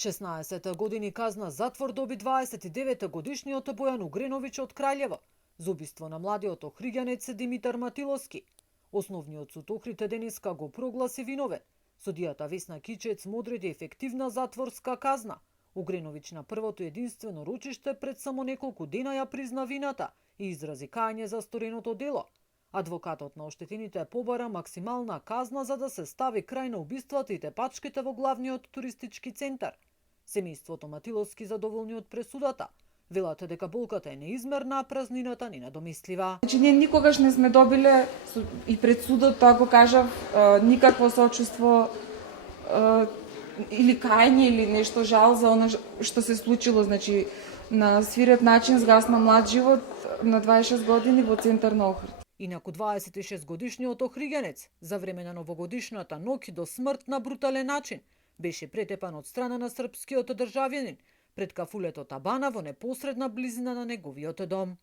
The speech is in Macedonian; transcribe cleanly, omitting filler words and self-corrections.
16 години казна затвор доби 29-годишниот Бојан Угреновиќ од Краљево за убиство на младиот охриѓанец Димитар Матиловски. Основниот суд Охрид денеска го прогласи виновен. Судијата Весна Кичец му одреди ефективна затворска казна. Угреновиќ на првото единствено рочиште пред само неколку дена ја призна вината и изрази кајање за стореното дело. Адвокатот на оштетените побара максимална казна за да се стави крај на убиствата и тепачките во главниот туристички центар. Семејството Матиловски задоволни од пресудата. Велат дека болката е неизмерна, а празнината ненадомислива. Значи, ние никогаш не сме добиле и пред судот, тоа го кажав, никакво сочувство или кајање или нешто жал за она што се случило. Значи, на свиреп начин згасна млад живот на 26 години во центар на Охрид. Инаку 26-годишниот охриѓанец за време на новогодишната ноќ до смрт на брутален начин беше претепан од страна на српскиот државјанин пред кафулето Табана во непосредна близина на неговиот дом.